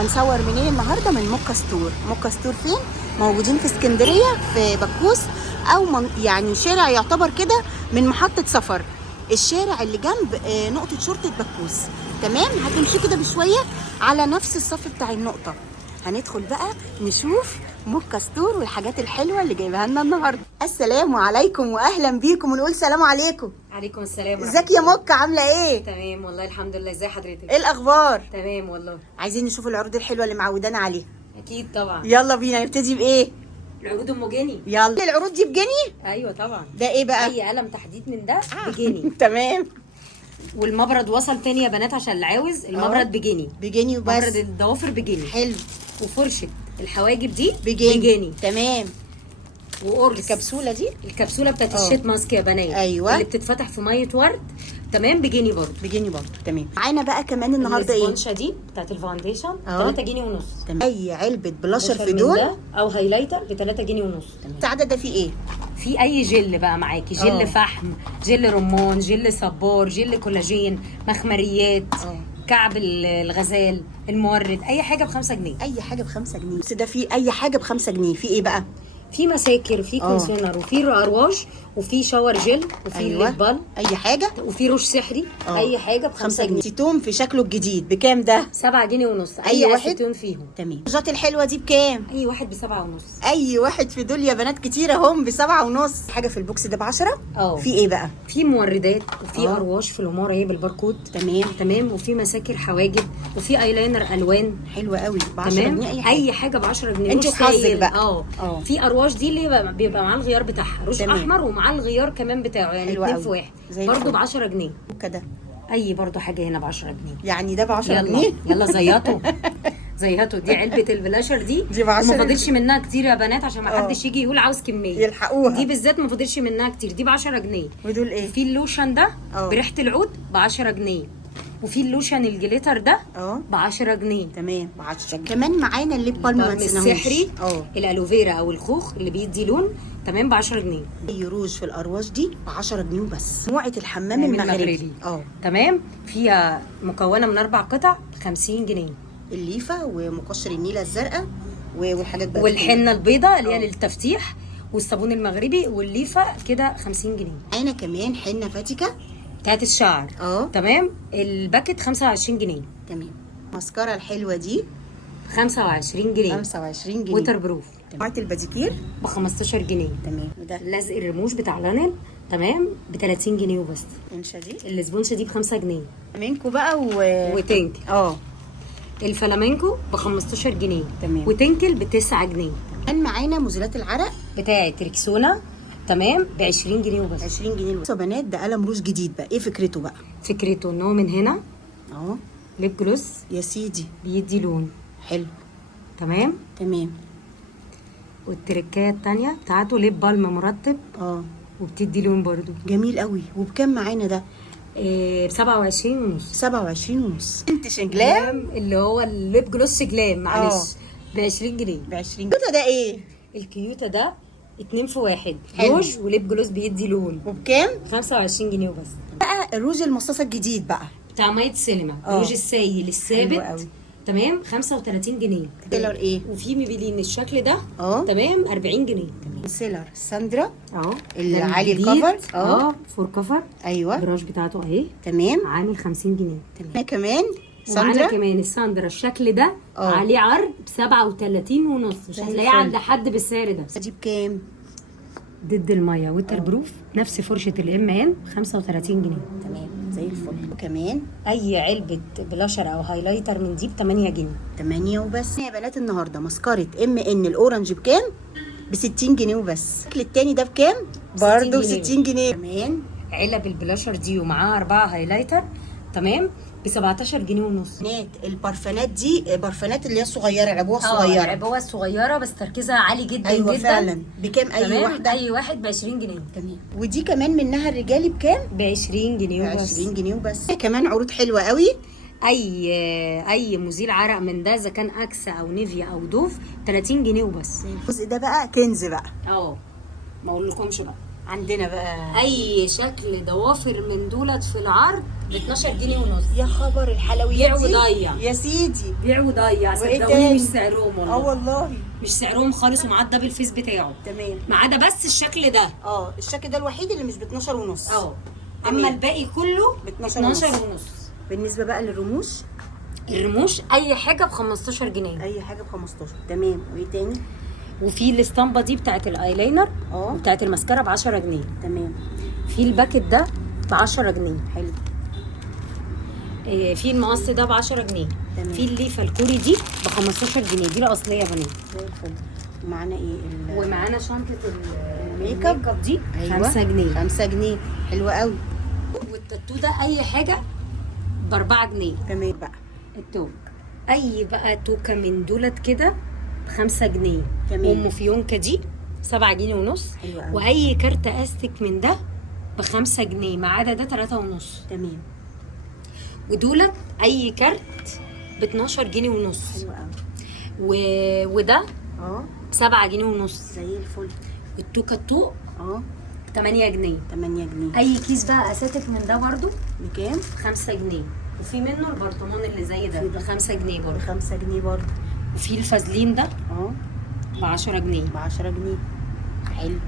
هنصور منين النهارده؟ من موكا ستور. موكا ستور فين؟ موجودين في اسكندريه في بكوس، او يعني شارع يعتبر كده من محطه سفر، الشارع اللي جنب نقطه شرطه بكوس. تمام، هتمشي كده بشويه على نفس الصف بتاع النقطه. هندخل بقى نشوف موكا ستور والحاجات الحلوه اللي جايبها لنا النهارده. السلام عليكم واهلا بيكم، ونقول سلام عليكم. عليكم السلام. ازيك يا موكا، عامله ايه؟ تمام والله الحمد لله. ازي حضرتك؟ ايه الاخبار؟ تمام والله. عايزين نشوف العروض الحلوه اللي معودانا عليها. اكيد طبعا. يلا بينا، نبتدي بايه؟ العروض ام جنيه. يلا. العروض دي بجنيه؟ ايوه طبعا. ده ايه بقى؟ اي قلم تحديد من ده بجنيه. تمام. والمبرد وصل تاني يا بنات عشان اللي عاوز. المبرد بجنيه. بجنيه وبس. مبرد الضوافر بجنيه. حلو. وفرشه الحواجب دي بجنيه. تمام. وقرص الكبسوله دي، الكبسوله بتاعت الشيت ماسك يا بنات. ايوه، اللي بتتفتح في ميه ورد. تمام، بجنيه برضه. بجنيه برضه. تمام. معانا بقى كمان النهارده ايه؟ الاسبونشه دي بتاعت الفاونديشن 3 جنيه ونص. تمام. اي علبه بلاشر في دول او هايلايتر ب 3 جنيه ونص. تمام. العدد ده فيه ايه؟ في اي جل بقى معاكي، جل فحم، جل رمان، جل صبار، جل كولاجين، مخمريات، كعب الغزال، المورد، اي حاجه ب5 جنيه. اي حاجه ب5 جنيه. بس ده فيه اي حاجه ب5 جنيه. في ايه بقى؟ في مساكر، وفي كونسيلر، وفي رواش، وفي شاور جل، وفي ليب بالم، اي حاجه، وفي روش سحري. اي حاجه ب5 جنيه. سيتون في شكله الجديد بكام ده؟ 7 جنيه ونص. اي واحد سيتون فيهم. تمام. الجات الحلوه دي بكام؟ اي واحد ب7 ونص. اي واحد في دول يا بنات كتير اهم ب7 ونص. حاجه في البوكس ده ب10. في ايه بقى؟ في موردات، وفي ارواش في الاماره اهي بالباركود. تمام. وفي مساكر حواجب، وفي ايلاينر الوان. حلوه قوي ب10 جنيه. اي حاجه ب10 جنيه. انت وحظك بقى. في ارواش دي اللي بيبقى معاه الغيار بتاعها، روش احمر ومعاه الغيار كمان بتاعه، يعني 2 في 1 برضه ب10 جنيه كده. اي برضه حاجه هنا ب10 جنيه، يعني ده ب10 جنيه. يلا زيتوا دي علبه البلاشر دي ب10. ما فاضلش منها كتير يا بنات، عشان ما حدش يجي يقول عاوز كميه، يلحقوها. دي بالذات ما فاضلش منها كتير، دي ب10 جنيه. ودول ايه؟ في اللوشن ده بريحه العود ب10 جنيه، وفي اللوشن الجليتر ده ب10 جنيه. تمام، ب10 جنيه. كمان معانا الليب بالم السحري، الالوفيرا او الخوخ اللي بيدي لون، تمام، ب10 جنيه. اي روج في الارواش دي ب10 جنيه وبس. مجموعه الحمام المغربي تمام، فيها مكونه من 4 قطع ب50 جنيه. الليفه ومقشر النيله الزرقاء والحاجات بقى، والحنه البيضاء اللي هي للتفتيح، والصابون المغربي، والليفه كده 50 جنيه. معانا كمان حنه فاتيكا بتاعت الشعر. تمام، الباكت 25 جنيه. تمام. الماسكارا الحلوه دي 25 جنيه. 25 جنيه. ووتر بروف. مجموعه الباديكير ب15 جنيه. تمام. وده لزق الرموش بتاع لانل، تمام، ب30 جنيه وبس. الاسبونشه دي الاسبونشه دي ب5 جنيه. فلامينكو بقى وتنك. الفلامينكو ب15 جنيه. تمام. وتنكل ب9 جنيه. كان معانا مزيلات العرق بتاعه ريكسونا، تمام، ب20 جنيه وبس. 20 جنيه. بصوا يا بنات، ده قلم روج جديد بقى. ايه فكرته بقى؟ فكرته ان هو من هنا ليب جلوس يا سيدي، بيدي لون حلو. تمام. والتركايه الثانيه بتاعته ليب بالم مرطب، وبتدي لون برضو جميل قوي. وبكام معانا ده؟ ب27 ونص. 27 ونص. انت شجلام اللي هو الليب جلوس جلام، معلش، ب20 جنيه. ب20 جنيه. ده ايه؟ الكيوتا ده 2 في 1 روج وليب جلوس بيدي لون. وبكام؟ 25 جنيه وبس. بقى الروج المصاصه الجديد بقى بتاع ميه سينما، الروج السايل الثابت، تمام، 35 جنيه. سيلر ايه؟ وفي ميبلين الشكل ده، تمام، 40 جنيه. تمام. سيلر ساندرا اللي عالي الكفر، فور كفر، ايوه، البراش بتاعته اهي، تمام، عامل 50 جنيه. تمام. كمان ساندرا، كمان الساندرا الشكل ده عليه عرض ب37 ونص، مش هتلاقيه عند حد بالسعر ده. دي بكام؟ ضد الميه ووتر بروف، نفس فرشه الام ان، 35 جنيه. تمام، زي الفل. وكمان اي علبه بلاشر او هايلايتر من دي ب8 جنيه. 8 وبس. يا بنات النهارده مسكره ام ان الاورنج بكام؟ ب60 جنيه وبس. الشكل التاني ده بكام؟ برضه ب60 جنيه. كمان علب البلاشر دي ومعاها 4 هايلايتر، تمام، ب17 جنيه ونص. البرفانات دي برفانات اللي هي الصغيره، العبوه الصغيره. العبوه الصغيره بس تركيزها عالي جدا. ايوه جدا فعلا. بكام اي واحده؟ اي واحد ب20 جنيه. تمام. ودي كمان منها الرجالي بكام؟ ب20 جنيه وبس. 20 جنيه وبس. كمان عروض حلوه قوي. اي مزيل عرق من ده، اذا كان اكسا او نيفيا او دوف، 30 جنيه وبس. الجزء ده بقى كنز بقى. ما اقولكمش بقى، عندنا بقى اي شكل ضوافر من دولت في العرض ب 12 جنيه ونص. يا خبر الحلويات بيع دي وضيع. يا سيدي. بيع وضيع، وإيه صدقوني تاني؟ مش سعرهم والله. والله مش سعرهم خالص، ومعاه الدبل فيس بتاعه. تمام. ما عدا بس الشكل ده. الشكل ده الوحيد اللي مش ب 12 ونص. اما الباقي كله ب ب 12 ونص. بالنسبه بقى للرموش، الرموش اي حاجه ب 15 جنيه. اي حاجه ب 15. تمام. وايه تاني؟ وفي الاسطمبه دي بتاعت الايلاينر وبتاعت الماسكارا ب 10 جنيه. تمام. في الباكت ده ب 10 جنيه. حلو. في المقص ده ب 10 جنيه. تمام. في الليفه الكوري دي ب 15 جنيه، دي الاصليه يا بنات. زي الفل. ومعانا ايه؟ ومعانا شنطه الميك اب دي أيوة. 5 جنيه. 5 جنيه. حلوه قوي. والتاتو ده اي حاجه ب 4 جنيه. تمام بقى. التوك اي بقى توكه من دولت كده ب 5 جنيه. تمام. ام فيونكه دي 7 جنيه ونص. حلو قوي. واي كارت استك من ده ب 5 جنيه، ما عدا ده 3 ونص. تمام. ودولت اي كارت ب 12 جنيه ونص. حلو قوي. وده ب 7 جنيه ونص. زي الفل. والتوكه الطوق 8 جنيه. 8 جنيه. اي كيس بقى اساتك من ده برضو بكام؟ ب 5 جنيه. وفي منه البرطمان اللي زي ده ب 5 جنيه ب برضو. 5 جنيه برضه. وفي الفازلين ده اه ب 10 جنيه. ب 10 جنيه. حلو.